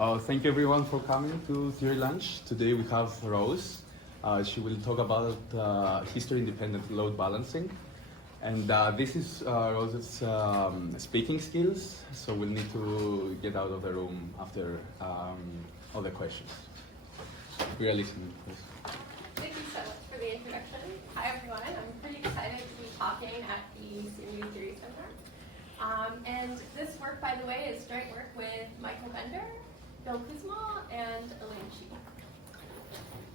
Thank you everyone for coming to Theory Lunch. Today we have Rose. She will talk about history-independent load balancing. And this is Rose's speaking skills, so we'll need to get out of the room after all the questions. We are listening. Thank you so much for the introduction. Hi everyone, I'm pretty excited to be talking at the CMU Theory Center. And this work, by the way, is joint work with Michael Bender, Bill Kuzma, and Elaine Shi.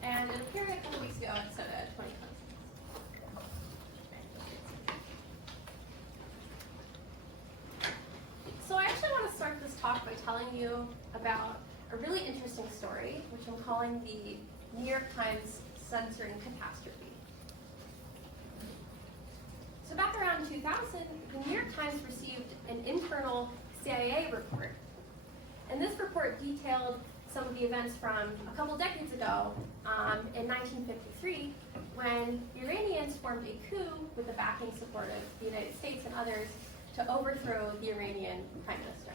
And it appeared a couple weeks ago at SOTA 2020. So I actually want to start this talk by telling you about a really interesting story, which I'm calling the New York Times censoring catastrophe. So back around 2000, the New York Times received an internal CIA report. And this report detailed some of the events from a couple decades ago, in 1953, when the Iranians formed a coup with the backing support of the United States and others to overthrow the Iranian prime minister.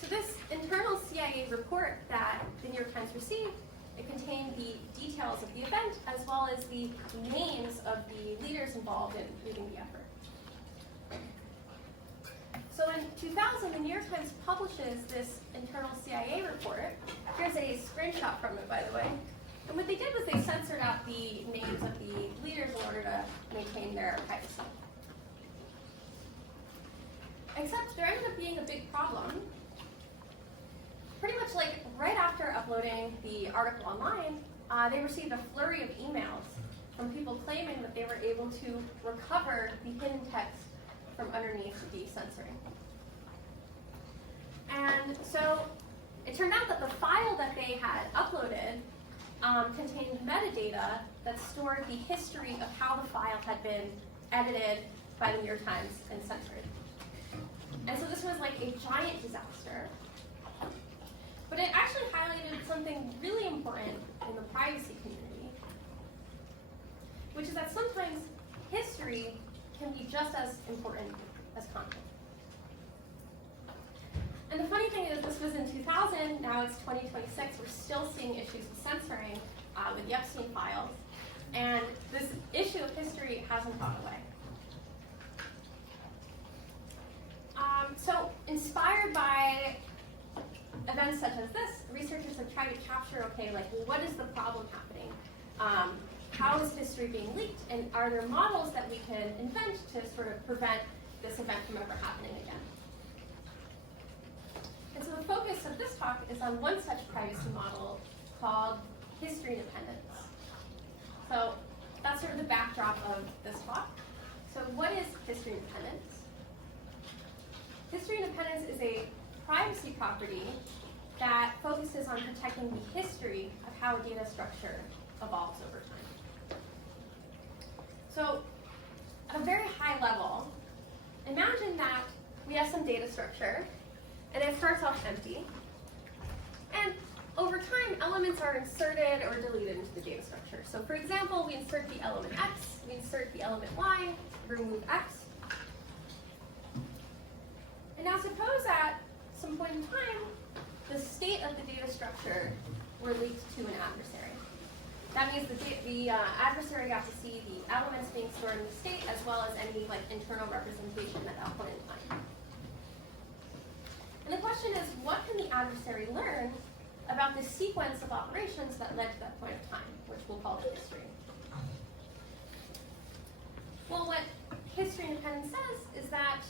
So this internal CIA report that the New York Times received, it contained the details of the event as well as the names of the leaders involved in leading the effort. So in 2000, the New York Times publishes this internal CIA report. Here's a screenshot from it, by the way. And what they did was they censored out the names of the leaders in order to maintain their privacy. Except there ended up being a big problem. Pretty much like right after uploading the article online, they received a flurry of emails from people claiming that they were able to recover the hidden text from underneath the censoring. And so it turned out that the file that they had uploaded contained metadata that stored the history of how the file had been edited by the New York Times and censored. And so this was like a giant disaster. But it actually highlighted something really important in the privacy community, which is that sometimes history can be just as important as content. And the funny thing is, this was in 2000, now it's 2026, we're still seeing issues with censoring with the Epstein files, and this issue of history hasn't gone away. So inspired by events such as this, researchers have tried to capture, okay, like, well, what is the problem happening? How is history being leaked? And are there models that we can invent to sort of prevent this event from ever happening again? And so the focus of this talk is on one such privacy model called history independence. So that's sort of the backdrop of this talk. So what is history independence? History independence is a privacy property that focuses on protecting the history of how a data structure evolves over time. So at a very high level, imagine that we have some data structure, and it starts off empty. And over time, elements are inserted or deleted into the data structure. So for example, we insert the element X, we insert the element Y, remove X. And now suppose at some point in time, the state of the data structure were leaked to an adversary. That means the adversary got to see the elements being stored in the state as well as any internal representation at that point in time. And the question is, what can the adversary learn about the sequence of operations that led to that point of time, which we'll call the history? Well, what history independence says is that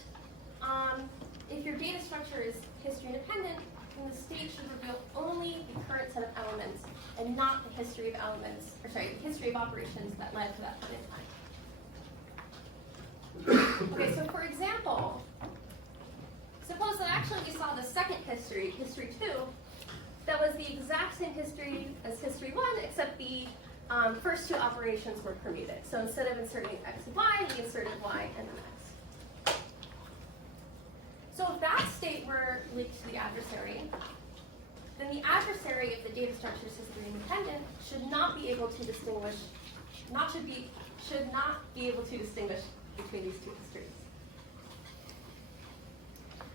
if your data structure is history independent, then the state should reveal only the current set of elements and not the history of the history of operations that led to that point in time. Okay, so for example, suppose that actually we saw the second history, history 2, that was the exact same history as history 1, except the first two operations were permuted. So instead of inserting X and Y, we inserted Y and then X. So if that state were leaked to the adversary, then the adversary, if the data structure is history independent, should not be able to distinguish, should not be able to distinguish between these two histories.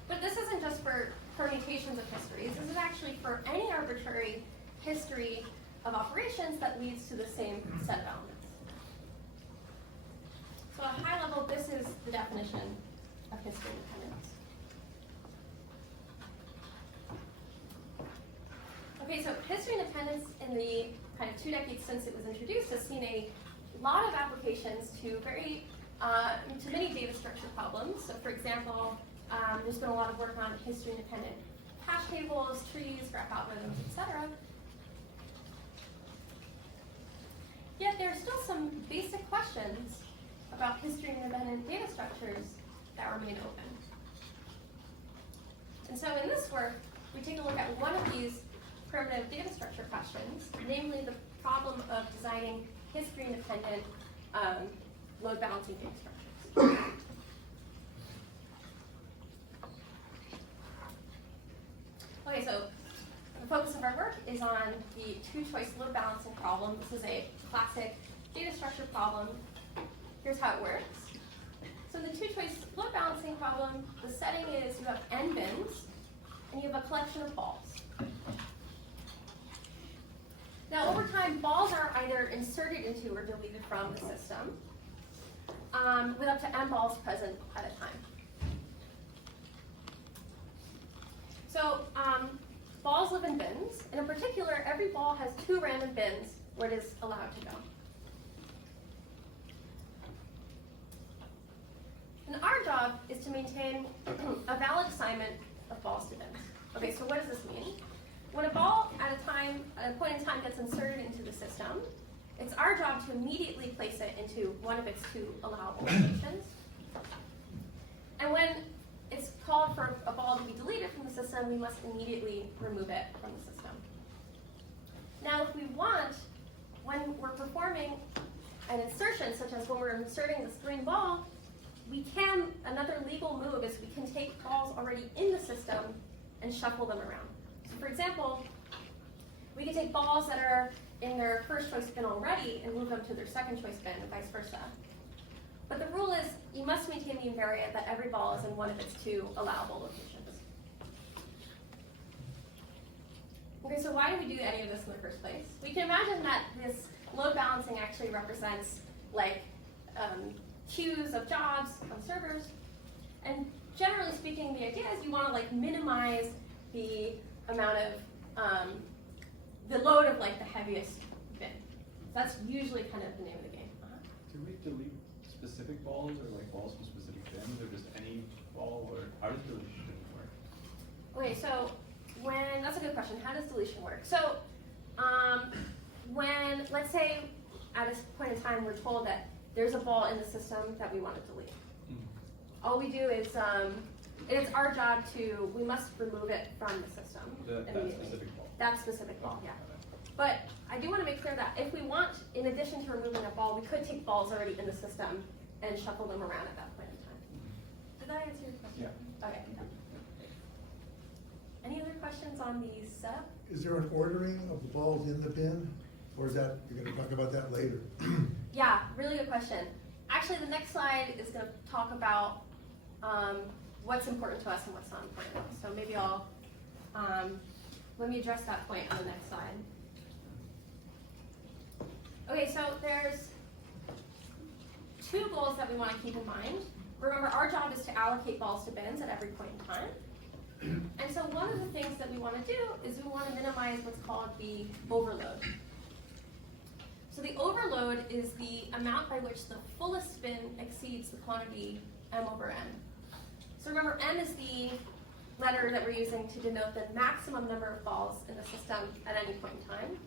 But this isn't just for permutation permutations of histories. This is actually for any arbitrary history of operations that leads to the same set of elements. So at a high level, this is the definition of history independence. Okay, so history independence in the kind of 2 decades since it was introduced has seen a lot of applications to many data structure problems. So for example, there's been a lot of work on history independent hash tables, trees, graph algorithms, etc. Yet there are still some basic questions about history independent data structures that remain open. And so in this work, we take a look at one of these primitive data structure questions, namely the problem of designing history independent load balancing data structures. Okay, so the focus of our work is on the 2-choice load balancing problem. This is a classic data structure problem. Here's how it works. So in the 2-choice load balancing problem, the setting is you have n bins, and you have a collection of balls. Now, over time, balls are either inserted into or deleted from the system, with up to n balls present at a time. So balls live in bins, and in particular, every ball has 2 random bins where it is allowed to go. And our job is to maintain a valid assignment of balls to bins. Okay, so what does this mean? When a ball at a point in time gets inserted into the system, it's our job to immediately place it into one of its 2 allowable locations. And when it's called for a ball to be deleted from the system, we must immediately remove it from the system. Now, if we want, when we're performing an insertion, such as when we're inserting this green ball, another legal move is we can take balls already in the system and shuffle them around. So for example, we can take balls that are in their first choice bin already and move them to their second choice bin and vice versa. But the rule is you must maintain the invariant that every ball is in one of its 2 allowable locations. Okay, so why do we do any of this in the first place? We can imagine that this load balancing actually represents like queues of jobs on servers. And generally speaking, the idea is you want to like minimize the amount of the load of like the heaviest bin. So that's usually kind of the name of the game. Do we delete specific balls or like balls from specific bins or just any ball, or how does deletion work? Okay, so that's a good question. How does deletion work? So when, let's say at a point in time we're told that there's a ball in the system that we want to delete. All we do is, it's our job we must remove it from the system. That specific ball. That specific ball, yeah. But I do want to make clear that if we want, in addition to removing a ball, we could take balls already in the system and shuffle them around at that point in time. Did that answer your question? Yeah. Okay. Any other questions on the setup? Is there an ordering of the balls in the bin? Or is that, you're going to talk about that later? Yeah, really good question. Actually, the next slide is going to talk about what's important to us and what's not important to us. So maybe let me address that point on the next slide. Okay, so there's 2 goals that we want to keep in mind. Remember, our job is to allocate balls to bins at every point in time. And so one of the things that we want to do is we want to minimize what's called the overload. So the overload is the amount by which the fullest spin exceeds the quantity m over n. So remember, n is the letter that we're using to denote the maximum number of balls in the system at any point in time.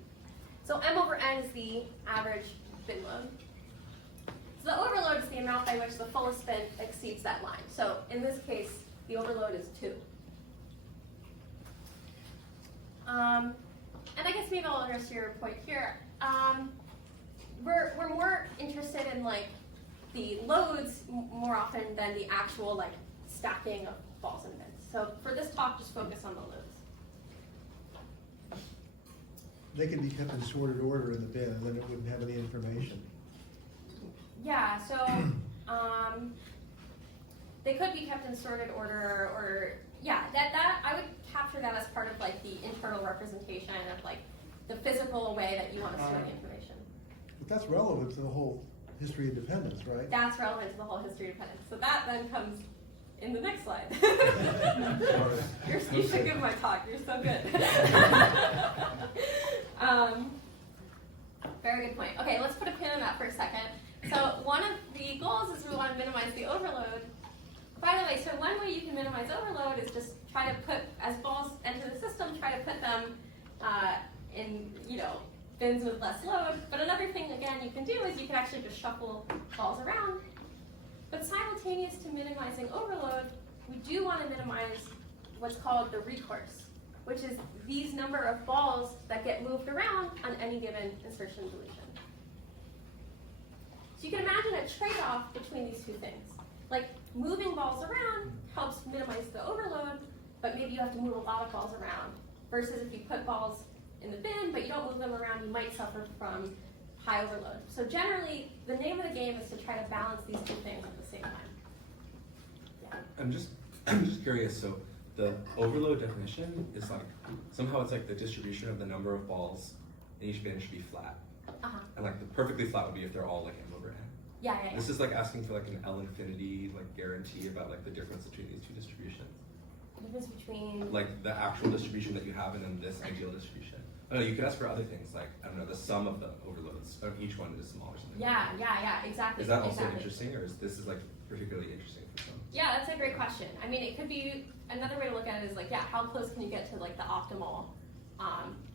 So m over n is the average bin load. So the overload is the amount by which the fullest spin exceeds that line. So in this case, the overload is 2. And I guess maybe I'll address your point here. We're more interested in like the loads more often than the actual like stacking of balls and bins. So for this talk, just focus on the loads. They can be kept in sorted order in the bin, and then it wouldn't have any information. Yeah, so they could be kept in sorted order, or yeah, that I would capture that as part of like the internal representation of like the physical way that you want to store the information. But that's relevant to the whole history of independence, right? That's relevant to the whole history of independence. So that then comes in the next slide. You should give my talk. You're so good. Very good point. Okay, let's put a pin on that for a second. So one of the goals is we want to minimize the overload. By the way, so one way you can minimize overload is just try to put, as balls enter the system, try to put them in, bins with less load. But another thing, again, you can do is you can actually just shuffle balls around. But simultaneous to minimizing overload, we do want to minimize what's called the recourse, which is these number of balls that get moved around on any given insertion deletion. So you can imagine a trade-off between these two things. Like moving balls around helps minimize the overload, but maybe you have to move a lot of balls around. Versus if you put balls in the bin, but you don't move them around, you might suffer from high overload. So generally, the name of the game is to try to balance these two things at the same time. Yeah. I'm just curious. So the overload definition is like somehow it's like the distribution of the number of balls in each bin should be flat, and like the perfectly flat would be if they're all like M over N. Yeah. This is like asking for like an L infinity like guarantee about like the difference between these two distributions. The difference between Like the actual distribution that you have and then this ideal distribution. I don't know, you could ask for other things like, I don't know, the sum of the overloads of each one is small or something. Yeah, exactly. Is that also exactly. interesting, or is this like particularly interesting for some? Yeah, that's a great question. I mean, it could be another way to look at it is like, yeah, how close can you get to like the optimal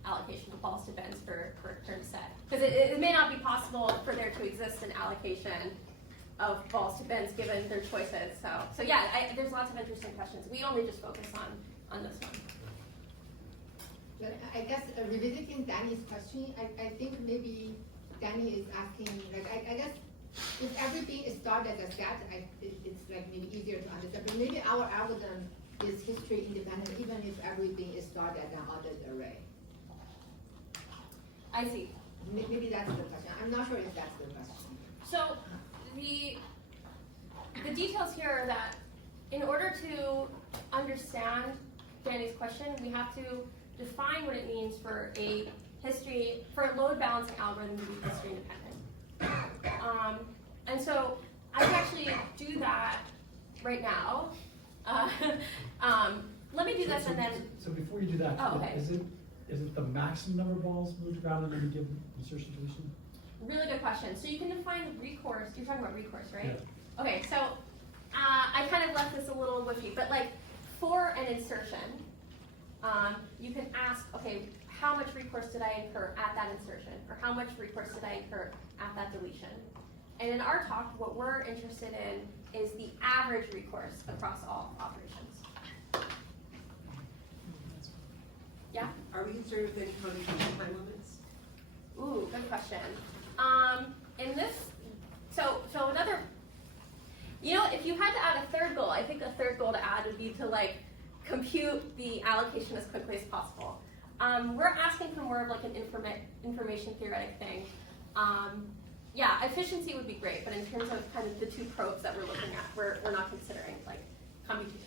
allocation of balls to bins for a turn set? Because it may not be possible for there to exist an allocation of balls to bins given their choices. So yeah, there's lots of interesting questions. We only just focus on this one. But I guess revisiting Danny's question, I think maybe Danny is asking, like, I guess if everything is started as a set, it's like maybe easier to understand. But maybe our algorithm is history independent, even if everything is started as an ordered array. I see. Maybe that's the question. I'm not sure if that's the question. So the details here are that in order to understand Danny's question, we have to define what it means for a load balancing algorithm to be history independent. And so I can actually do that right now. Let me do this and then. So before you do that, okay. Is it the maximum number of balls moved around in any given insertion deletion? Really good question. So you can define recourse. You're talking about recourse, right? Yeah. Okay, so I kind of left this a little whiffy, but like for an insertion, you can ask, okay, how much recourse did I incur at that insertion? Or how much recourse did I incur at that deletion? And in our talk, what we're interested in is the average recourse across all operations. Yeah? Are we concerned with any computation time limits? Ooh, good question. In this, so another, if you had to add a third goal, I think a third goal to add would be to like compute the allocation as quickly as possible. We're asking for more of like an information theoretic thing. Yeah, efficiency would be great, but in terms of kind of the two probes that we're looking at, we're not considering like computation.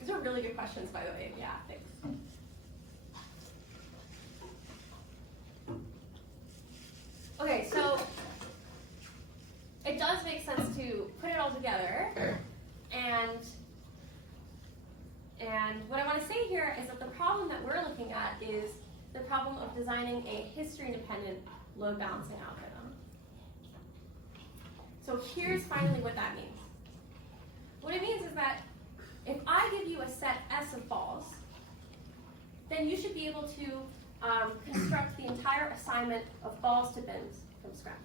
These are really good questions, by the way. Yeah, thanks. Okay, so it does make sense to put it all together, and what I want to say here is that the problem that we're looking at is the problem of designing a history-independent load balancing algorithm. So here's finally what that means. What it means is that if I give you a set S of balls, then you should be able to construct the entire assignment of balls to bins from scratch.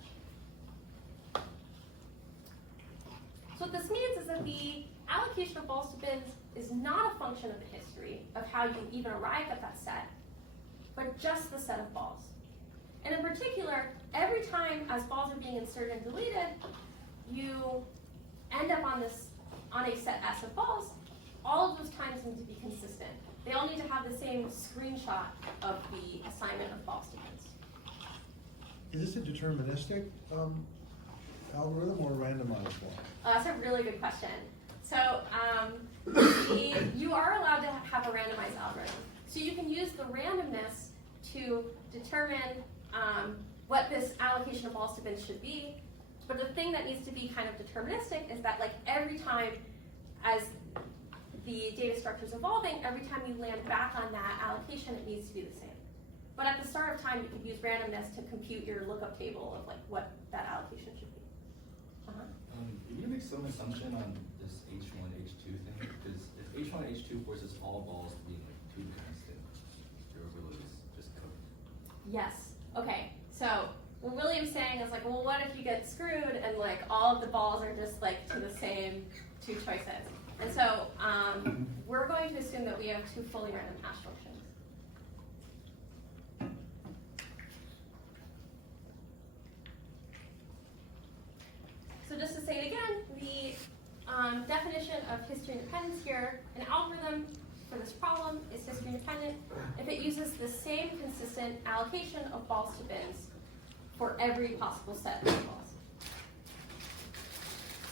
So what this means is that the allocation of balls to bins is not a function of the history of how you even arrived at that set, but just the set of balls. And in particular, every time as balls are being inserted and deleted, you end up on a set S of balls. All of those times need to be consistent. They all need to have the same screenshot of the assignment of balls to bins. Is this a deterministic algorithm or a randomized one? That's a really good question. So you are allowed to have a randomized algorithm. So you can use the randomness to determine what this allocation of balls to bins should be. But the thing that needs to be kind of deterministic is that like every time as the data structure is evolving, every time you land back on that allocation, it needs to be the same. But at the start of time, you could use randomness to compute your lookup table of like what that allocation should be. You need to make some assumption on this H1, H2 thing, because if H1, H2 forces all balls to be in like 2 constant, your overload is just cooked. Yes. Okay. So what William's saying is like, well, what if you get screwed and like all of the balls are just like to the same 2 choices? And so we're going to assume that we have 2 fully random hash functions. So just to say it again, the definition of history independence here, an algorithm for this problem is history independent if it uses the same consistent allocation of balls to bins for every possible set of balls.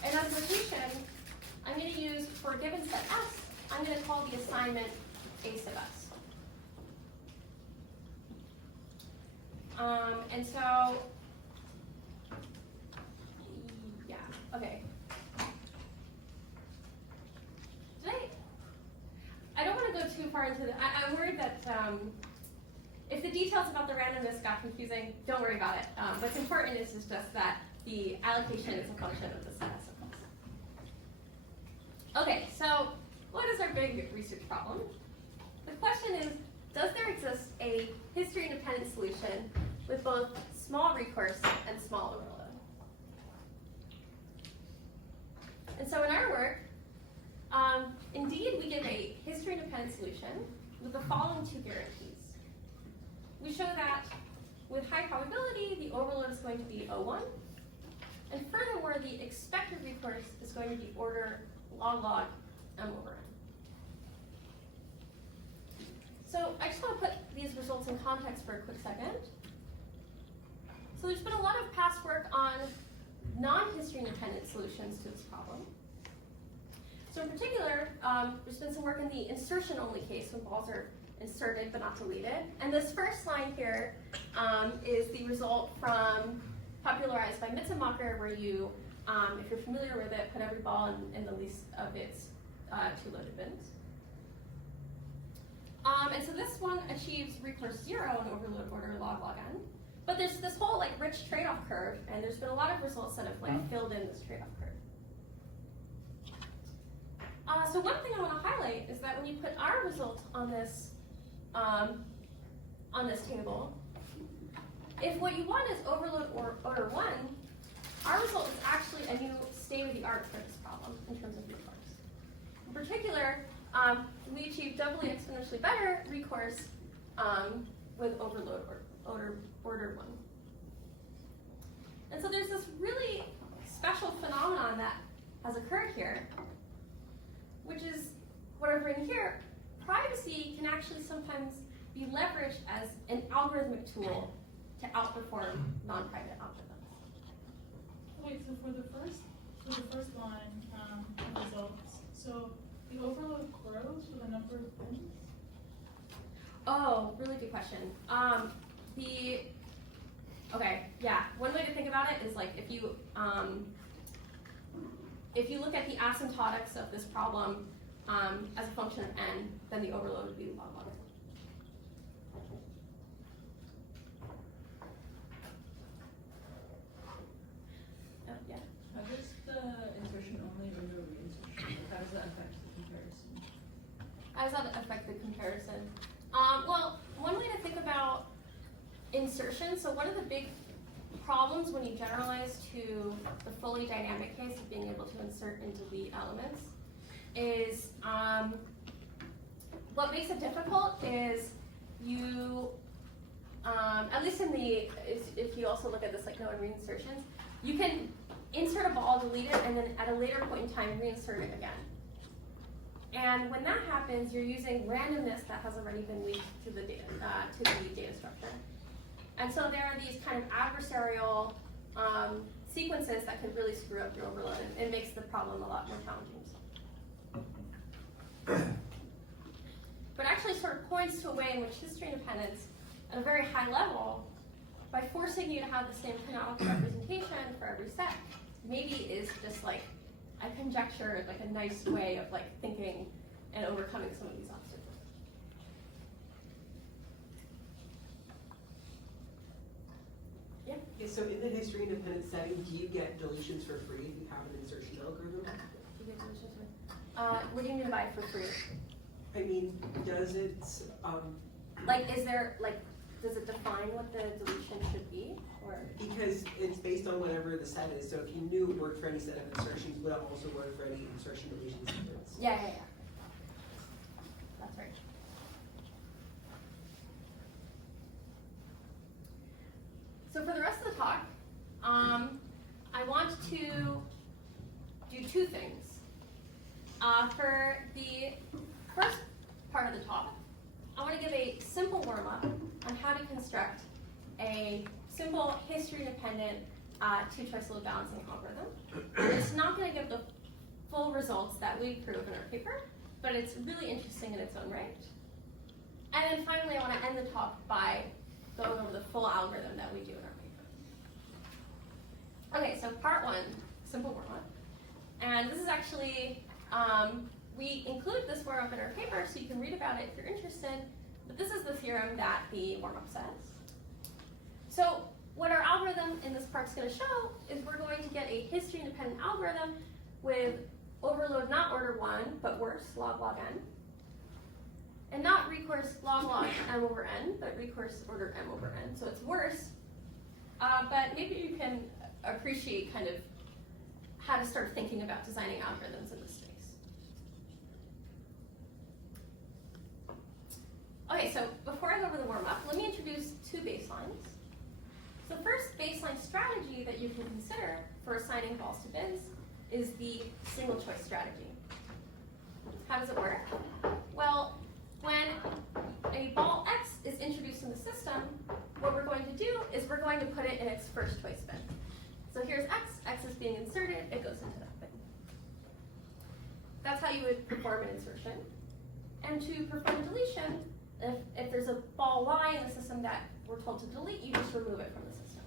And as notation, I'm going to use, for a given set S, I'm going to call the assignment A sub S. And so, yeah, okay. I don't want to go too far into the, I'm worried that if the details about the randomness got confusing, don't worry about it. What's important is just that the allocation is a function of the set S of balls. Okay, so what is our big research problem? The question is, does there exist a history-independent solution with both small recourse and small overload? And so in our work, indeed we give a history-independent solution with the following 2 guarantees. We show that with high probability, the overload is going to be O1, and furthermore, the expected recourse is going to be order log M over N. So I just want to put these results in context for a quick second. So there's been a lot of past work on non-history independent solutions to this problem. So in particular, there's been some work in the insertion-only case when balls are inserted but not deleted. And this first line here is the result from popularized by Mitzenmacher, where you, if you're familiar with it, put every ball in the least of its 2 loaded bins. And so this one achieves recourse 0 and overload order log n. But there's this whole like rich trade-off curve, and there's been a lot of results that have like filled in this trade-off curve. So one thing I want to highlight is that when you put our result on this table, if what you want is overload or order 1, our result is actually a new state-of-the-art for this problem in terms of recourse. In particular, we achieve doubly exponentially better recourse with overload or order 1. And so there's this really special phenomenon that has occurred here, which is what I've written here. Privacy can actually sometimes be leveraged as an algorithmic tool to outperform non-private algorithms. Wait, so for the first line of results, so the overload grows with the number of bins? Oh, really good question. Okay, yeah. One way to think about it is like if you look at the asymptotics of this problem as a function of n, then the overload would be log n. Yeah. How does the insertion only or the reinsertion, how does that affect the comparison? How does that affect the comparison? Well, one way to think about insertion, so one of the big problems when you generalize to the fully dynamic case of being able to insert and delete elements is what makes it difficult is you, at least in the, if you also look at this like no and reinsertions, you can insert a ball, delete it, and then at a later point in time reinsert it again. And when that happens, you're using randomness that has already been leaked to the data structure. And so there are these kind of adversarial sequences that could really screw up your overload, and it makes the problem a lot more challenging. But actually sort of points to a way in which history independence, at a very high level, by forcing you to have the same canonical representation for every set, maybe is just like, I conjecture, like a nice way of like thinking and overcoming some of these obstacles. Yeah? Okay, so in the history independent setting, do you get deletions for free if you have an insertion algorithm? You get deletions with- what do you mean by for free? I mean, does it, Like, is there, like, does it define what the deletion should be, or? because it's based on whatever the set is, so if you knew it worked for any set of insertions, would it also work for any insertion deletion sequence? Yeah. That's right. So for the rest of the talk, I want to do two things. For the first part of the talk, I want to give a simple warm-up on how to construct a simple history-independent two-choice load balancing algorithm. And it's not going to give the full results that we prove in our paper, but it's really interesting in its own right. And then finally, I want to end the talk by going over the full algorithm that we do in our paper. Okay, so part one, simple warm-up. And this is actually, we include this warm-up in our paper so you can read about it if you're interested, but this is the theorem that the warm-up says. So what our algorithm in this part is going to show is we're going to get a history-independent algorithm with overload not order 1, but worse, log n. And not recourse log m over n, but recourse order m over n. So it's worse, but maybe you can appreciate kind of how to start thinking about designing algorithms in this space. Okay, so before I go over the warm-up, let me introduce two baselines. So the first baseline strategy that you can consider for assigning balls to bins is the single choice strategy. How does it work? Well, when a ball X is introduced in the system, what we're going to do is we're going to put it in its first choice bin. So here's X is being inserted, it goes into that bin. That's how you would perform an insertion. And to perform a deletion, if there's a ball Y in the system that we're told to delete, you just remove it from the system.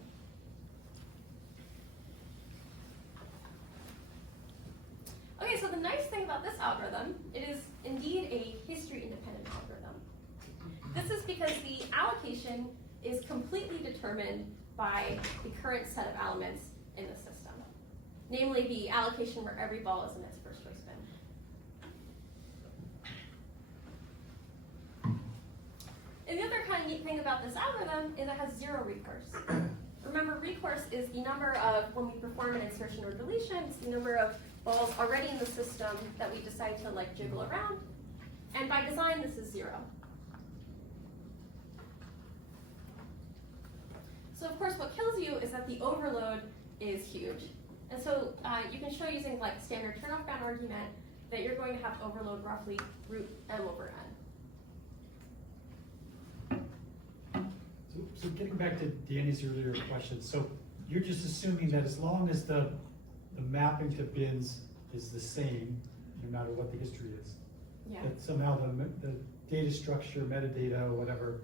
Okay, so the nice thing about this algorithm, it is indeed a history-independent algorithm. This is because the allocation is completely determined by the current set of elements in the system, namely the allocation where every ball is in its first choice bin. And the other kind of neat thing about this algorithm is it has zero recourse. Remember, recourse is the number of, when we perform an insertion or deletion, it's the number of balls already in the system that we decide to like jiggle around. And by design, this is 0. So of course, what kills you is that the overload is huge. And so you can show using like standard turnoff bound argument that you're going to have overload roughly root m over n. So getting back to Danny's earlier question, so you're just assuming that as long as the mapping to bins is the same, no matter what the history is, Yeah. that somehow the data structure, metadata, or whatever,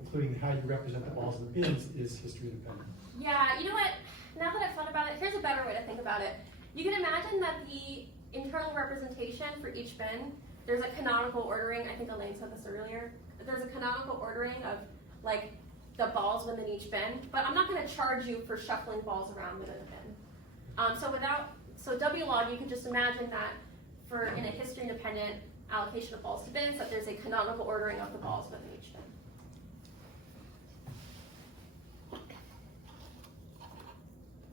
including how you represent the balls in the bins, is history independent. Yeah, you know what? Now that I've thought about it, here's a better way to think about it. You can imagine that the internal representation for each bin, there's a canonical ordering. I think Elaine said this earlier. There's a canonical ordering of like the balls within each bin, but I'm not going to charge you for shuffling balls around within the bin. So W log, you can just imagine that for in a history independent allocation of balls to bins, that there's a canonical ordering of the balls within each bin.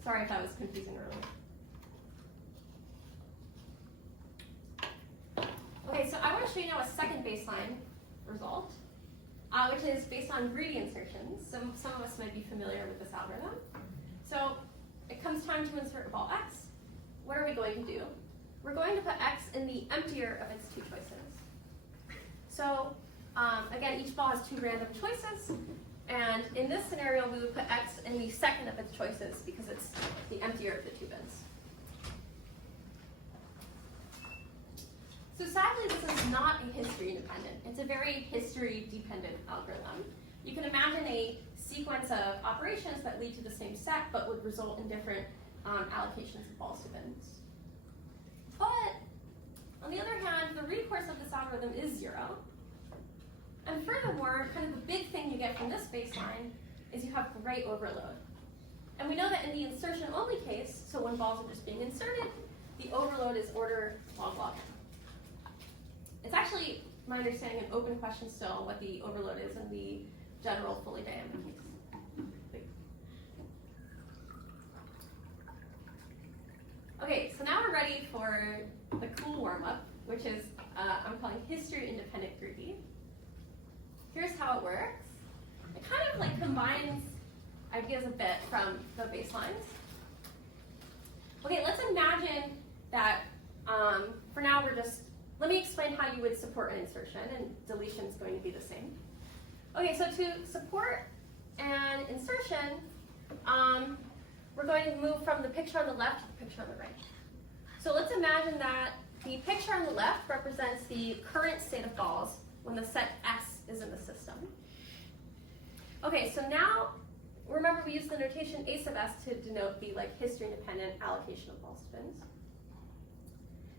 Sorry if I was confusing earlier. Okay, so I want to show you now a second baseline result, which is based on greedy insertions. Some of us might be familiar with this algorithm. So it comes time to insert a ball X. What are we going to do? We're going to put X in the emptier of its two choices. So again, each ball has two random choices, And in this scenario, we would put X in the second of its choices because it's the emptier of the two bins. So sadly, this is not a history independent. It's a very history dependent algorithm. You can imagine a sequence of operations that lead to the same set but would result in different allocations of balls to bins. But on the other hand, the recourse of this algorithm is 0. And furthermore, kind of the big thing you get from this baseline is you have great overload. And we know that in the insertion only case, so when balls are just being inserted, the overload is order log log n. It's actually, my understanding, an open question still what the overload is in the general fully dynamic case. Okay, so now we're ready for the cool warm-up, which is, I'm calling history independent greedy. Here's how it works. It kind of like combines ideas a bit from the baselines. Okay, let's imagine that for now let me explain how you would support an insertion, and deletion is going to be the same. Okay, so to support an insertion, we're going to move from the picture on the left to the picture on the right. So let's imagine that the picture on the left represents the current state of balls when the set S is in the system. Okay, so now, remember we used the notation A sub S to denote the history-independent allocation of ball spins.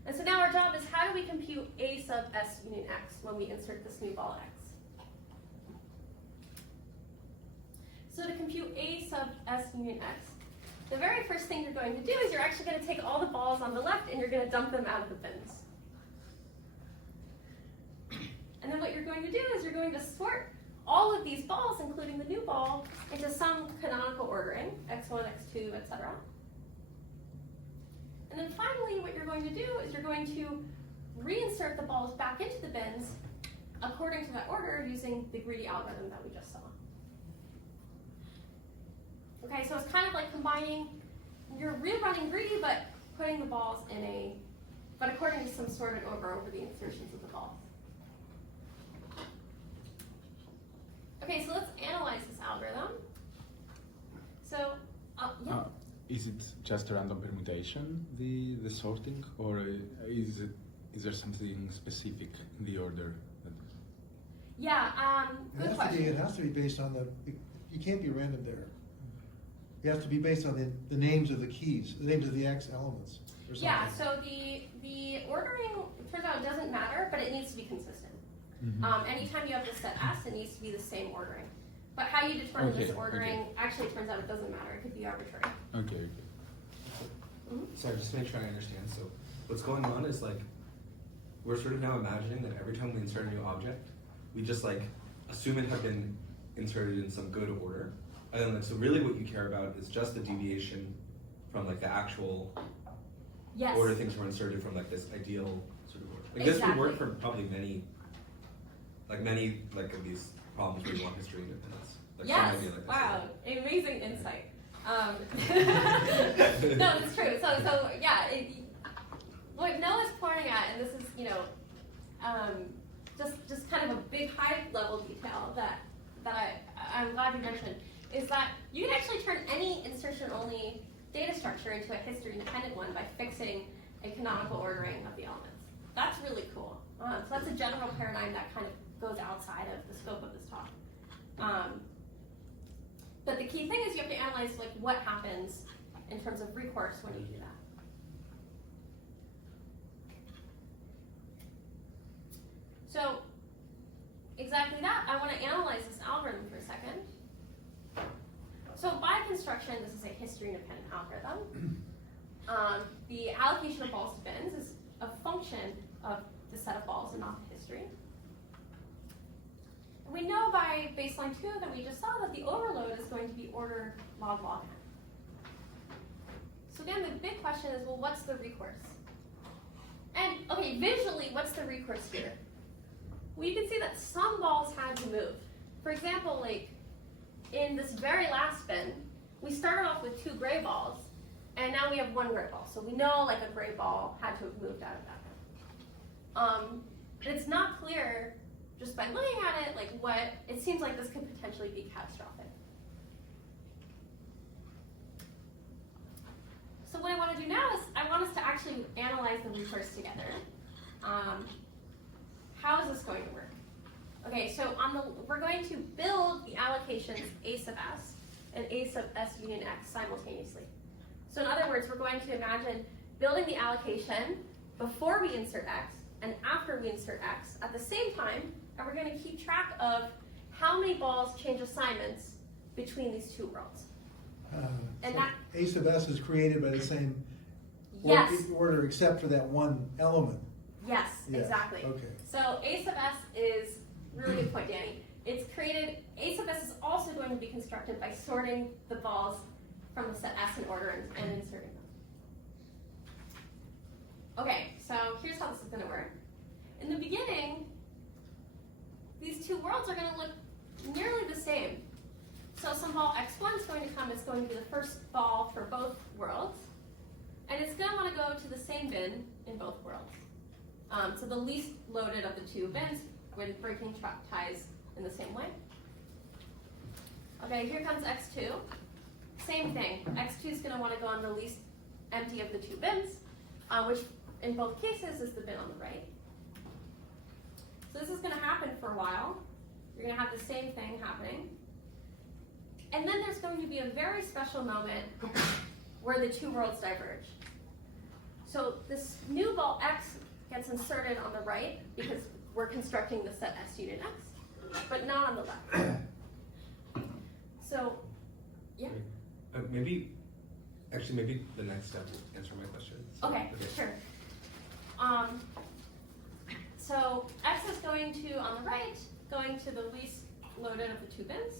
And so now our job is how do we compute A sub S union X when we insert this new ball X? So to compute A sub S union X, the very first thing you're going to do is you're actually going to take all the balls on the left and you're going to dump them out of the bins. And then what you're going to do is you're going to sort all of these balls, including the new ball, into some canonical ordering, x1, x2, etc. And then finally, what you're going to do is you're going to reinsert the balls back into the bins according to that order using the greedy algorithm that we just saw. Okay, so it's kind of like combining, you're rerunning greedy, but putting the balls but according to some sorted over the insertions of the balls. Okay, so let's analyze this algorithm. So, yeah. Is it just a random permutation, the sorting, or is there something specific in the order? Yeah, good question. It has to be based on you can't be random there. It has to be based on the names of the keys, the names of the X elements. Or something. Yeah, so the ordering, it turns out it doesn't matter, but it needs to be consistent. Mm-hmm. Anytime you have the set S, it needs to be the same ordering. But how you determine this ordering, actually it turns out it doesn't matter. It could be arbitrary. Okay. Sorry, just to make sure I understand. So what's going on is we're sort of now imagining that every time we insert a new object, we just assume it had been inserted in some good order. And then so really what you care about is just the deviation from the actual order things were inserted from this ideal sort of order. This would work for probably many of these problems where you want history independence. Yes, wow, amazing insight. No, it's true. So yeah, what Noah's pointing at, and this is just kind of a big high level detail that I'm glad you mentioned, is that you can actually turn any insertion only data structure into a history independent one by fixing a canonical ordering of the elements. That's really cool. So that's a general paradigm that kind of goes outside of the scope of this talk. But the key thing is you have to analyze what happens in terms of recourse when you do that. So exactly that, I want to analyze this algorithm for a second. So by construction, this is a history-independent algorithm. The allocation of balls to bins is a function of the set of balls and not the history. We know by baseline 2 that we just saw that the overload is going to be order log log n. So again, the big question is, well, what's the recourse? And okay, visually, what's the recourse here? Well, you can see that some balls had to move. For example, in this very last bin, we started off with 2 gray balls, and now we have 1 gray ball. So we know a gray ball had to have moved out of that bin. But it's not clear just by looking at it, like it seems like this could potentially be catastrophic. So what I want to do now is I want us to actually analyze the recourse together. How is this going to work? Okay, so we're going to build the allocations A sub s and A sub s union x simultaneously. So in other words, we're going to imagine building the allocation before we insert x and after we insert x at the same time, and we're going to keep track of how many balls change assignments between these two worlds. And So that- A sub s is created by the same Yes. order except for that one element. Yes, Yes, exactly. okay. So A sub s is, really good point, Danny. It's created, A sub s is also going to be constructed by sorting the balls from the set S in order and inserting them. Okay, so here's how this is going to work. In the beginning, these two worlds are going to look nearly the same. So some ball x1 is going to come, it's going to be the first ball for both worlds. And it's going to want to go to the same bin in both worlds. So the least loaded of the two bins with breaking ties in the same way. Okay, here comes x2. Same thing. x2 is going to want to go on the least empty of the two bins, which in both cases is the bin on the right. So this is going to happen for a while. You're going to have the same thing happening. And then there's going to be a very special moment where the two worlds diverge. So this new ball x gets inserted on the right because we're constructing the set S unit x, but not on the left. So, yeah. Maybe the next step will answer my question. Okay, sure. So x is going to, on the right, going to the least loaded of the two bins.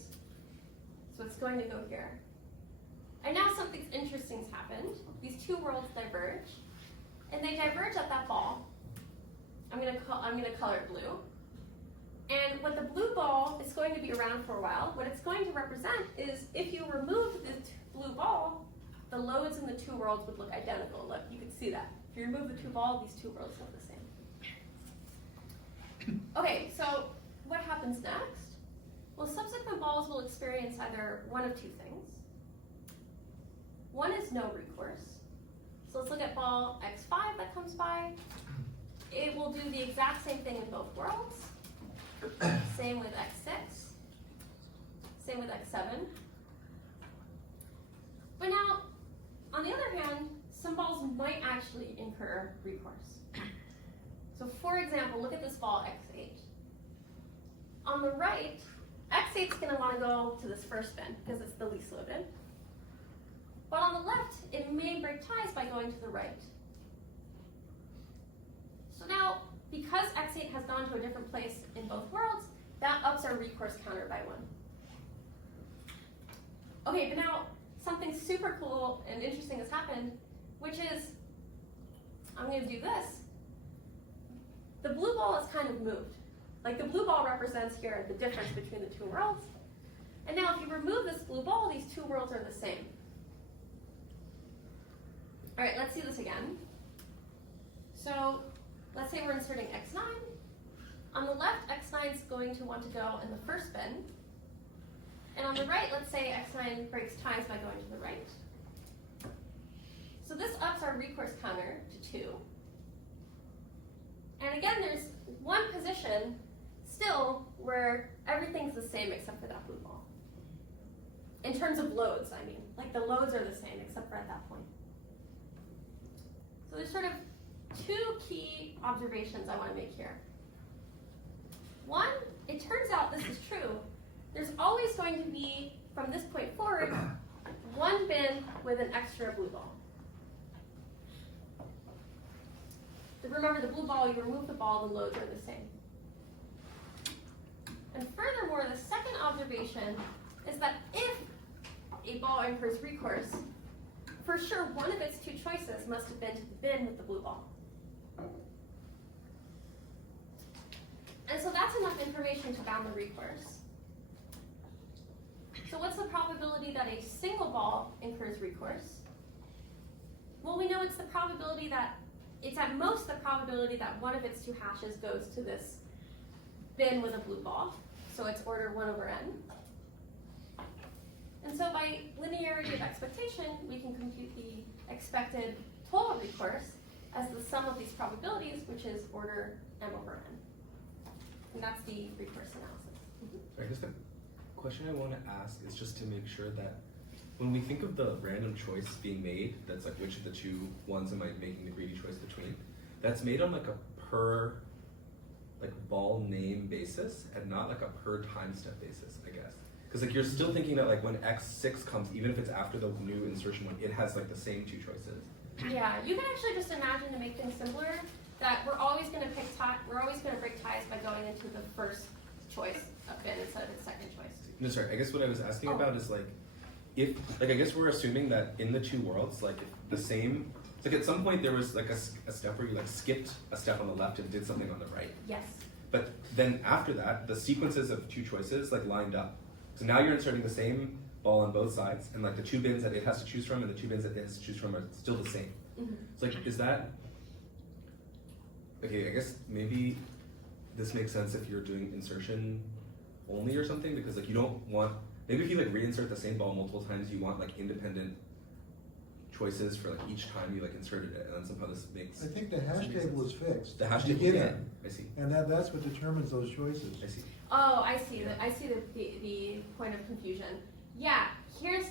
So it's going to go here. And now something interesting has happened. These two worlds diverge, and they diverge at that ball. I'm gonna color it blue. And what the blue ball is going to be around for a while, what it's going to represent is if you remove this blue ball, the loads in the two worlds would look identical. Look, you can see that. If you remove the two balls, these two worlds look the same. Okay, so what happens next? Well, subsequent balls will experience either one of two things. One is no recourse. So let's look at ball x5 that comes by. It will do the exact same thing in both worlds. Same with x6. Same with x7. But now, on the other hand, some balls might actually incur recourse. So for example, look at this ball x8. On the right, x8 is going to want to go to this first bin because it's the least loaded. But on the left, it may break ties by going to the right. So now, because x8 has gone to a different place in both worlds, that ups our recourse counter by 1. Okay, but now something super cool and interesting has happened, which is, I'm going to do this. The blue ball is kind of moved. Like the blue ball represents here the difference between the two worlds. And now if you remove this blue ball, these two worlds are the same. All right, let's see this again. So let's say we're inserting x9. On the left, x9 is going to want to go in the first bin. And on the right, let's say x9 breaks ties by going to the right. So this ups our recourse counter to 2. And again, there's one position still where everything's the same except for that blue ball. In terms of loads, I mean. Like the loads are the same except for at that point. So there's sort of two key observations I want to make here. One, it turns out this is true. There's always going to be, from this point forward, one bin with an extra blue ball. Remember the blue ball, you remove the ball, the loads are the same. And furthermore, the second observation is that if a ball incurs recourse, for sure one of its two choices must have been to the bin with the blue ball. And so that's enough information to bound the recourse. So what's the probability that a single ball incurs recourse? Well, we know it's the probability that, it's at most the probability that one of its two hashes goes to this bin with a blue ball, so it's order 1 over n. And so by linearity of expectation, we can compute the expected total recourse as the sum of these probabilities, which is order m over n. And that's the recourse analysis. So I guess the question I want to ask is just to make sure that when we think of the random choice being made, that's like which of the two ones am I making the greedy choice between, that's made on like a per like ball name basis and not like a per time step basis, I guess. Because like you're still thinking that like when x6 comes, even if it's after the new insertion one, it has like the same two choices. Yeah, you can actually just imagine, to make things simpler, that we're always going to break ties by going into the first choice of bin instead of the second choice. No, sorry. I guess what I was asking about is like, if like I guess we're assuming that in the two worlds, like if the same, like at some point there was like a step where you like skipped a step on the left and did something on the right. Yes. But then after that, the sequences of two choices like lined up. So now you're inserting the same ball on both sides, and like the two bins that it has to choose from and the two bins that it has to choose from are still the same. Mm-hmm. So like, is that okay? I guess maybe this makes sense if you're doing insertion only or something, because like you don't want, maybe if you like reinsert the same ball multiple times, you want like independent choices for like each time you like inserted it, and then somehow this makes. I think the hash table is fixed. The hash to table, begin yeah, in. I see. And that's what determines those choices. I see. Oh, I see. I see the point of confusion. Yeah, you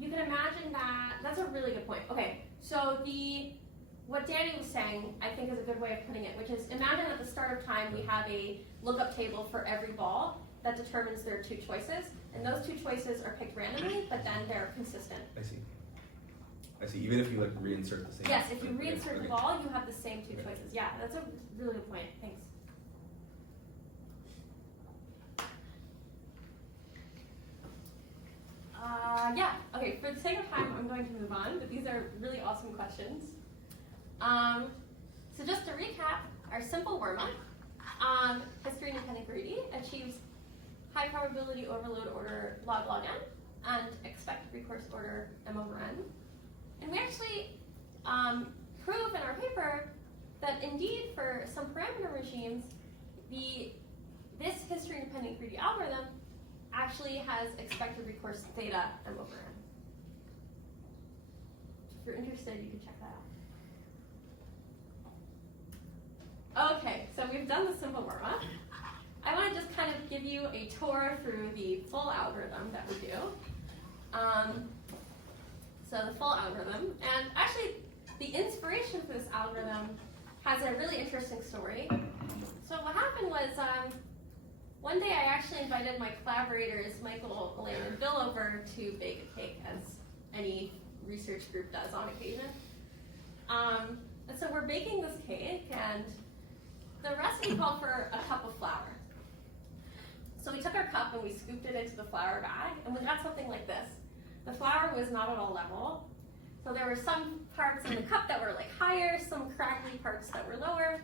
can imagine that. That's a really good point. Okay, so what Danny was saying, I think, is a good way of putting it, which is, imagine at the start of time we have a lookup table for every ball that determines there are two choices, and those two choices are picked randomly, but then they're consistent. I see. I see. Even if you like reinsert the same. Yes, if you reinsert okay. the ball, you have the same two choices. Yeah, that's a really good point. Thanks. Yeah, okay, for the sake of time, I'm going to move on, but these are really awesome questions. So just to recap, our simple warm-up, history independent greedy achieves high probability overload order log n and expected recourse order m over n. And we actually prove in our paper that indeed for some parameter regimes, this history independent greedy algorithm actually has expected recourse theta m over n. If you're interested, you can check that out. Okay, so we've done the simple warm-up. I want to just kind of give you a tour through the full algorithm that we do. So the full algorithm, and actually the inspiration for this algorithm has a really interesting story. So what happened was, one day I actually invited my collaborators, Michael, Elaine, and Bill, over to bake a cake, as any research group does on occasion. And so we're baking this cake, and the recipe called for a cup of flour. So we took our cup and we scooped it into the flour bag, and we got something like this. The flour was not at all level. So there were some parts in the cup that were like higher, some crackly parts that were lower.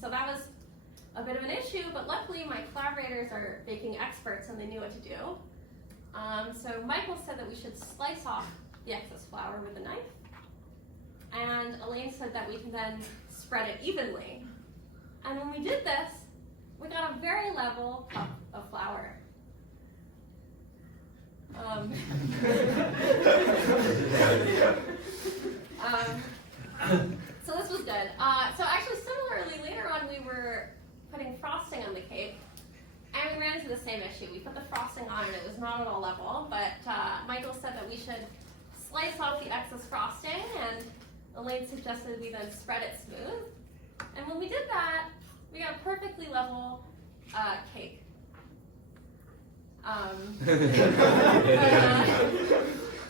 So that was a bit of an issue, but luckily my collaborators are baking experts and they knew what to do. So Michael said that we should slice off the excess flour with a knife. And Elaine said that we can then spread it evenly. And when we did this, we got a very level cup of flour. So this was good. So actually, similarly, later on we were putting frosting on the cake, and we ran into the same issue. We put the frosting on and it was not at all level, but Michael said that we should slice off the excess frosting, and Elaine suggested we then spread it smooth. And when we did that, we got a perfectly level cake.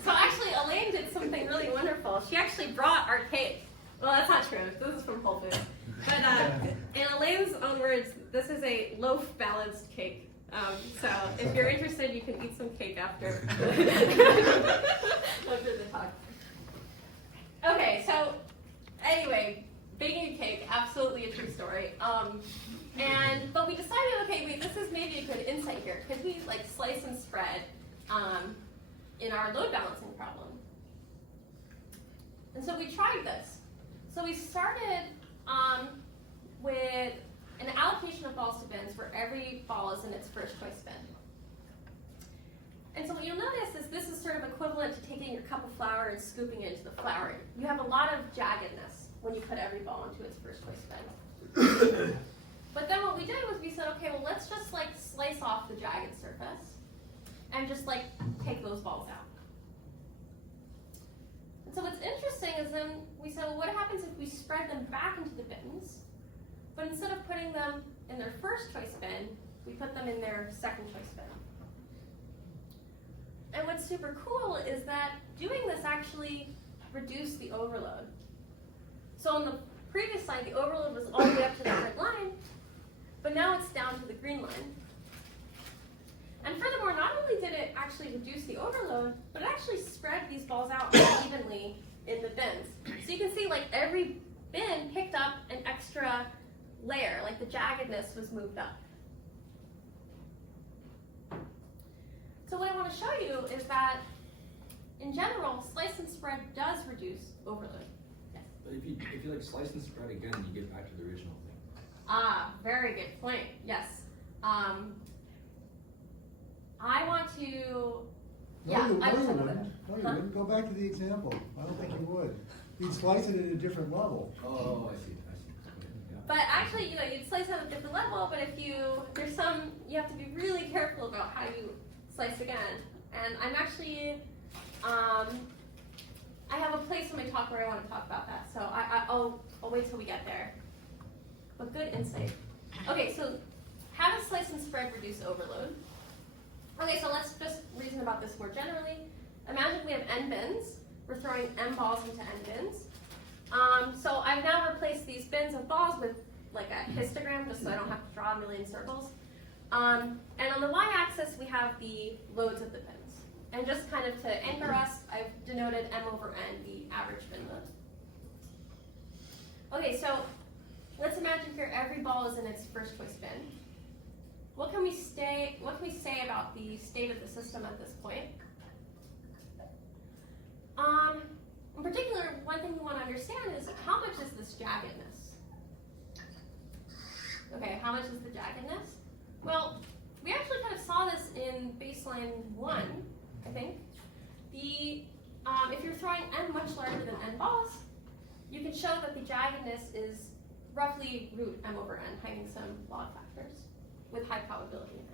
So actually, Elaine did something really wonderful. She actually brought our cake. Well, that's not true. This is from Whole Foods. But in Elaine's own words, this is a loaf-balanced cake. So if you're interested, you can eat some cake after, after the talk. Okay, so anyway, baking a cake, absolutely a true story. But we decided, okay, wait, this is maybe a good insight here. Could we like slice and spread in our load balancing problem? And so we tried this. So we started with an allocation of balls to bins where every ball is in its first choice bin. And so what you'll notice is this is sort of equivalent to taking your cup of flour and scooping it into the flour. You have a lot of jaggedness when you put every ball into its first choice bin. But then what we did was we said, okay, well, let's just like slice off the jagged surface and just like take those balls out. And so what's interesting is then we said, well, what happens if we spread them back into the bins, but instead of putting them in their first choice bin, we put them in their second choice bin. And what's super cool is that doing this actually reduced the overload. So on the previous slide, the overload was all the way up to the red line, but now it's down to the green line. And furthermore, not only did it actually reduce the overload, but it actually spread these balls out more evenly in the bins. So you can see like every bin picked up an extra layer, like the jaggedness was moved up. So what I want to show you is that, in general, slice and spread does reduce overload. Yes? But if you like slice and spread again, you get back to the original thing. Ah, very good point. Yes. I want to. No, you wouldn't. Go back to the example. I don't think you would. You'd slice it at a different level. Oh, I see. Yeah. But actually, you'd slice at a different level. But if you have to be really careful about how you slice again. And I'm actually, I have a place in my talk where I want to talk about that. So I'll wait till we get there. But good insight. Okay, so how does slice and spread reduce overload? Okay, so let's just reason about this more generally. Imagine we have n bins. We're throwing m balls into n bins. So I've now replaced these bins of balls with like a histogram, just so I don't have to draw a million circles. And on the y-axis, we have the loads of the bins. And just kind of to anchor us, I've denoted m over n, the average bin load. Okay, so let's imagine here every ball is in its first choice bin. What can we say about the state of the system at this point? In particular, one thing we want to understand is how much is this jaggedness? Okay, how much is the jaggedness? Well, we actually kind of saw this in baseline 1, I think. If you're throwing n much larger than n balls, you can show that the jaggedness is roughly root m over n, hiding some log factors with high probability in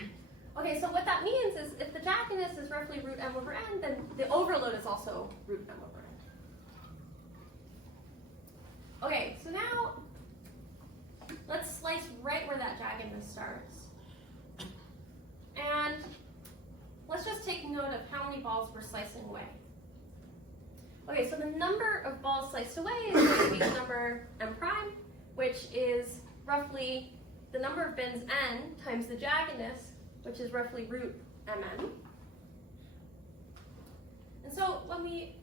n. Okay, so what that means is if the jaggedness is roughly root m over n, then the overload is also root m over n. Okay, so now let's slice right where that jaggedness starts. And let's just take note of how many balls we're slicing away. Okay, so the number of balls sliced away is going to be the number m prime, which is roughly the number of bins n times the jaggedness, which is roughly root mn. And so when we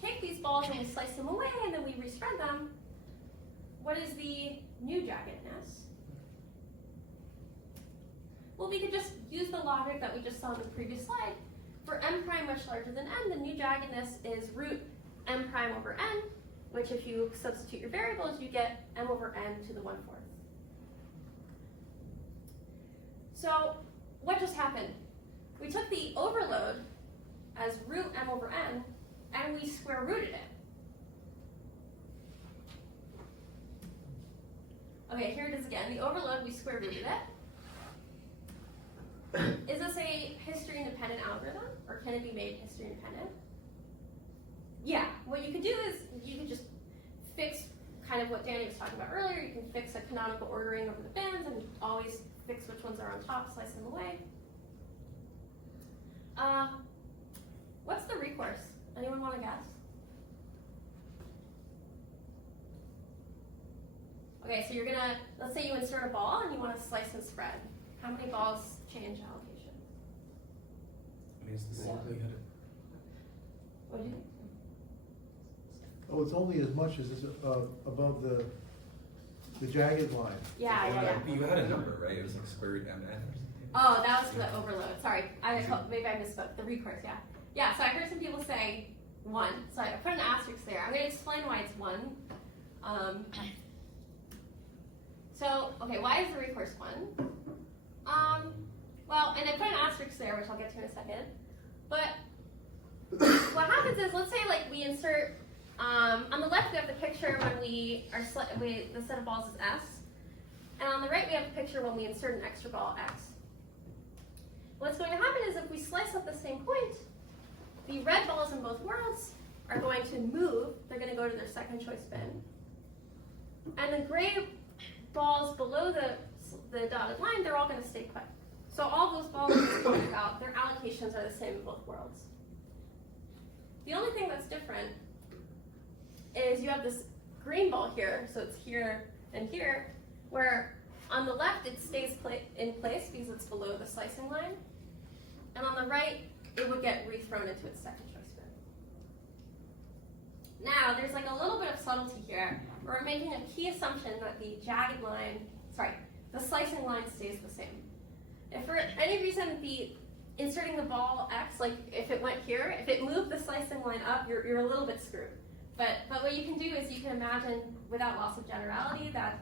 take these balls and we slice them away and then we respread them, what is the new jaggedness? Well, we could just use the logic that we just saw in the previous slide. For m prime much larger than n, the new jaggedness is root m prime over n, which if you substitute your variables, you get m over n to the 1/4. So what just happened? We took the overload as root m over n, and we square rooted it. Okay, here it is again. The overload, we square rooted it. Is this a history-independent algorithm, or can it be made history-independent? Yeah, what you could do is you could just fix kind of what Danny was talking about earlier. You can fix a canonical ordering over the bins and always fix which ones are on top, slice them away. What's the recourse? Anyone want to guess? Okay, so you're gonna, let's say you insert a ball and you want to slice and spread. How many balls change allocation? I mean, it's the same thing. What do you think? Oh, it's only as much as is above the jagged line. Yeah. You had a number, right? It was like square root mn or something. Oh, that was the overload. Sorry, maybe I misspoke. The recourse, yeah. Yeah, so I heard some people say 1. So I put an asterisk there. I'm going to explain why it's 1. So, okay, why is the recourse one? Well, and I put an asterisk there, which I'll get to in a second. But what happens is, let's say like we insert, on the left we have the picture when the set of balls is S. And on the right we have the picture when we insert an extra ball X. What's going to happen is if we slice up the same point, the red balls in both worlds are going to move. They're going to go to their second choice bin. And the gray balls below the dotted line, they're all going to stay put. So all those balls that we're talking about, their allocations are the same in both worlds. The only thing that's different is you have this green ball here, so it's here and here, where on the left it stays in place because it's below the slicing line, and on the right it would get rethrown into its second choice bin. Now there's like a little bit of subtlety here. We're making a key assumption that the jagged line, the slicing line stays the same. If for any reason inserting the ball X, like if it went here, if it moved the slicing line up, you're a little bit screwed. But what you can do is you can imagine, without loss of generality, that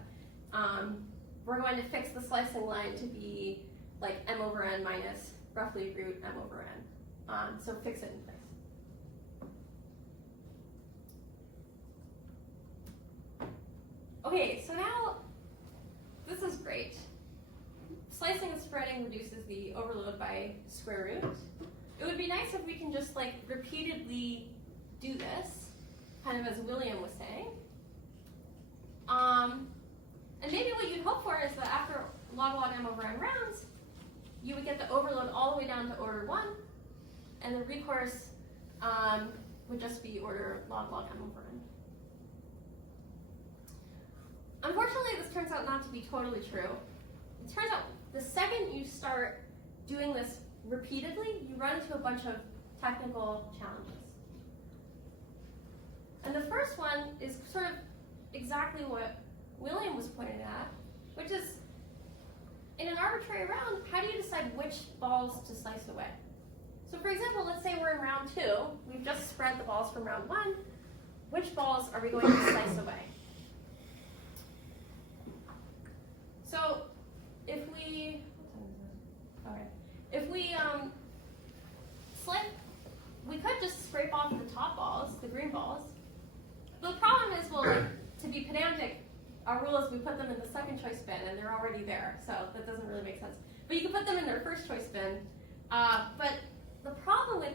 we're going to fix the slicing line to be like m over n minus roughly root m over n. So fix it in place. Okay, so now this is great. Slicing and spreading reduces the overload by square root. It would be nice if we can just like repeatedly do this, kind of as William was saying. And maybe what you'd hope for is that after log m over n rounds, you would get the overload all the way down to order 1, and the recourse would just be order log m over n. Unfortunately, this turns out not to be totally true. It turns out the second you start doing this repeatedly, you run into a bunch of technical challenges. And the first one is sort of exactly what William was pointing at, which is, in an arbitrary round, how do you decide which balls to slice away? So for example, let's say we're in round 2, we've just spread the balls from round 1, which balls are we going to slice away? So if we we could just scrape off the top balls, the green balls. The problem is, well, to be pedantic, our rule is we put them in the second choice bin, and they're already there, so that doesn't really make sense. But you can put them in their first choice bin. But the problem with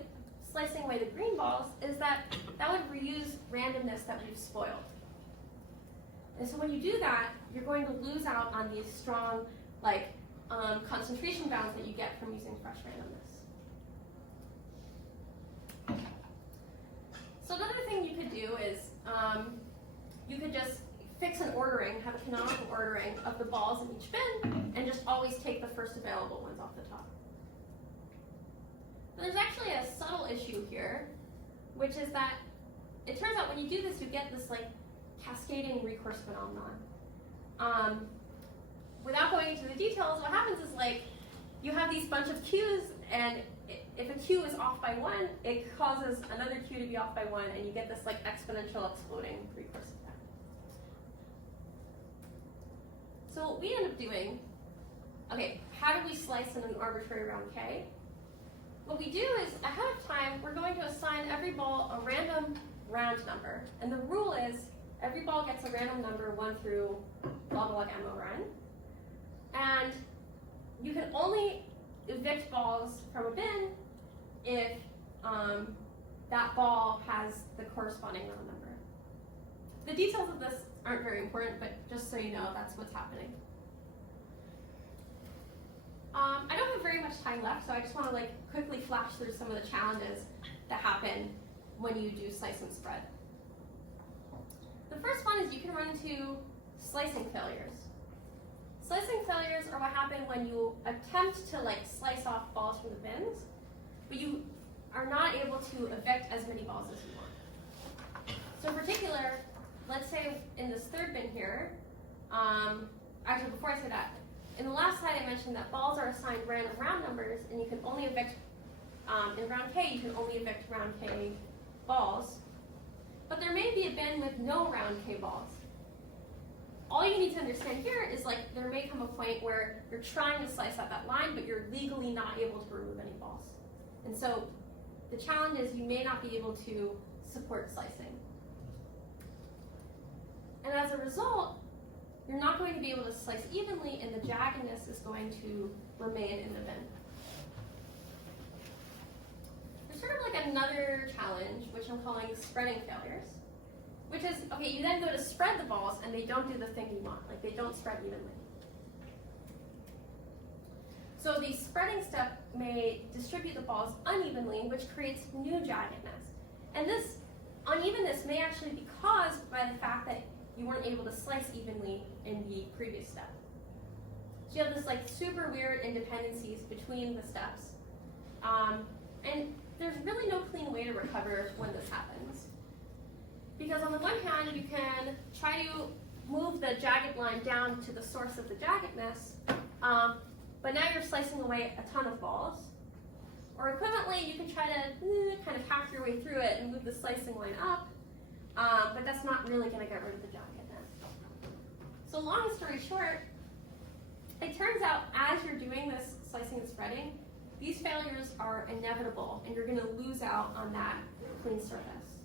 slicing away the green balls is that would reuse randomness that we've spoiled. And so when you do that, you're going to lose out on these strong, concentration bounds that you get from using fresh randomness. So another thing you could do is you could just fix an ordering, have a canonical ordering of the balls in each bin, and just always take the first available ones off the top. But there's actually a subtle issue here, which is that it turns out when you do this, you get this cascading recourse phenomenon. Without going into the details, what happens is you have these bunch of queues, and if a queue is off by 1, it causes another queue to be off by 1, and you get this exponential exploding recourse effect. So what we end up doing, how do we slice in an arbitrary round K? What we do is, ahead of time, we're going to assign every ball a random round number. And the rule is, every ball gets a random number 1 through log m over n. And you can only evict balls from a bin if that ball has the corresponding round number. The details of this aren't very important, but just so you know, that's what's happening. I don't have very much time left, so I just want to quickly flash through some of the challenges that happen when you do slice and spread. The first one is you can run into slicing failures. Slicing failures are what happen when you attempt to slice off balls from the bins, but you are not able to evict as many balls as you want. So in particular, let's say in this third bin here, actually before I say that, in the last slide I mentioned that balls are assigned random round numbers, and you can only evict, in round K, you can only evict round K balls. But there may be a bin with no round K balls. all you need to understand here is like there may come a point where you're trying to slice out that line, but you're legally not able to remove any balls. And so the challenge is you may not be able to support slicing. And as a result, you're not going to be able to slice evenly, and the jaggedness is going to remain in the bin. There's sort of like another challenge, which I'm calling spreading failures, which is, okay, you then go to spread the balls, and they don't do the thing you want, like they don't spread evenly. So the spreading step may distribute the balls unevenly, which creates new jaggedness. And this unevenness may actually be caused by the fact that you weren't able to slice evenly in the previous step. So you have this like super weird independencies between the steps. And there's really no clean way to recover when this happens. Because on the one hand, you can try to move the jagged line down to the source of the jaggedness, but now you're slicing away a ton of balls. Or equivalently, you can try to kind of hack your way through it and move the slicing line up, but that's not really going to get rid of the jaggedness. So long story short, it turns out as you're doing this slicing and spreading, these failures are inevitable, and you're going to lose out on that clean surface.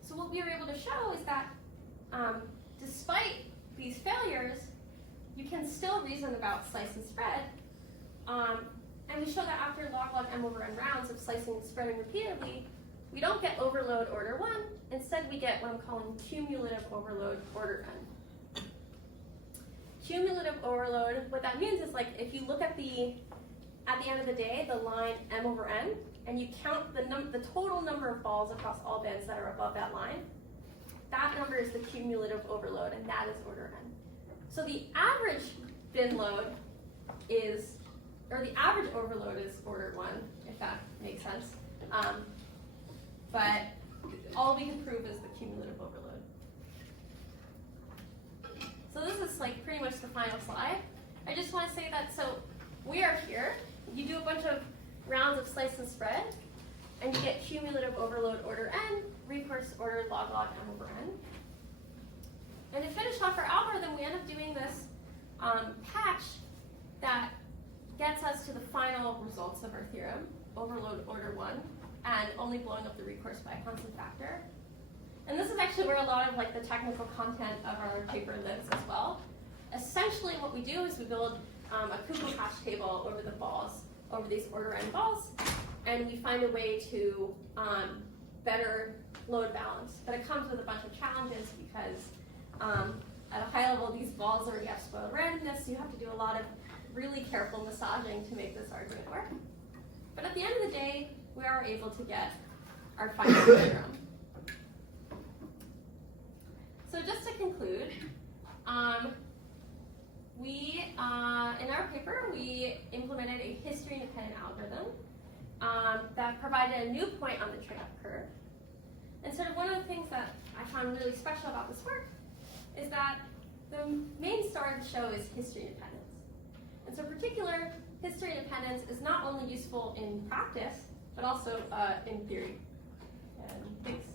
So what we were able to show is that despite these failures, you can still reason about slice and spread. And we show that after log m over n rounds of slicing and spreading repeatedly, we don't get overload order 1. Instead, we get what I'm calling cumulative overload order n. Cumulative overload, what that means is like if you look at the end of the day, the line m over n, and you count the total number of balls across all bins that are above that line, that number is the cumulative overload, and that is order n. So the average bin load is, or the average overload is order 1, if that makes sense. But all we can prove is the cumulative overload. So this is like pretty much the final slide. I just want to say that, so we are here. You do a bunch of rounds of slice and spread, and you get cumulative overload order n, recourse order log m over n. And to finish off our algorithm, we end up doing this patch that gets us to the final results of our theorem, overload order 1, and only blowing up the recourse by a constant factor. And this is actually where a lot of like the technical content of our paper lives as well. Essentially what we do is we build a cuckoo hash table over the balls, over these order n balls, and we find a way to better load balance. But it comes with a bunch of challenges because at a high level, these balls already have spoiled randomness, so you have to do a lot of really careful massaging to make this argument work. But at the end of the day, we are able to get our final theorem. So just to conclude, in our paper, we implemented a history-independent algorithm that provided a new point on the trade-off curve. And sort of one of the things that I found really special about this work is that the main star of the show is history independence. And so in particular, history independence is not only useful in practice, but also in theory. And thanks.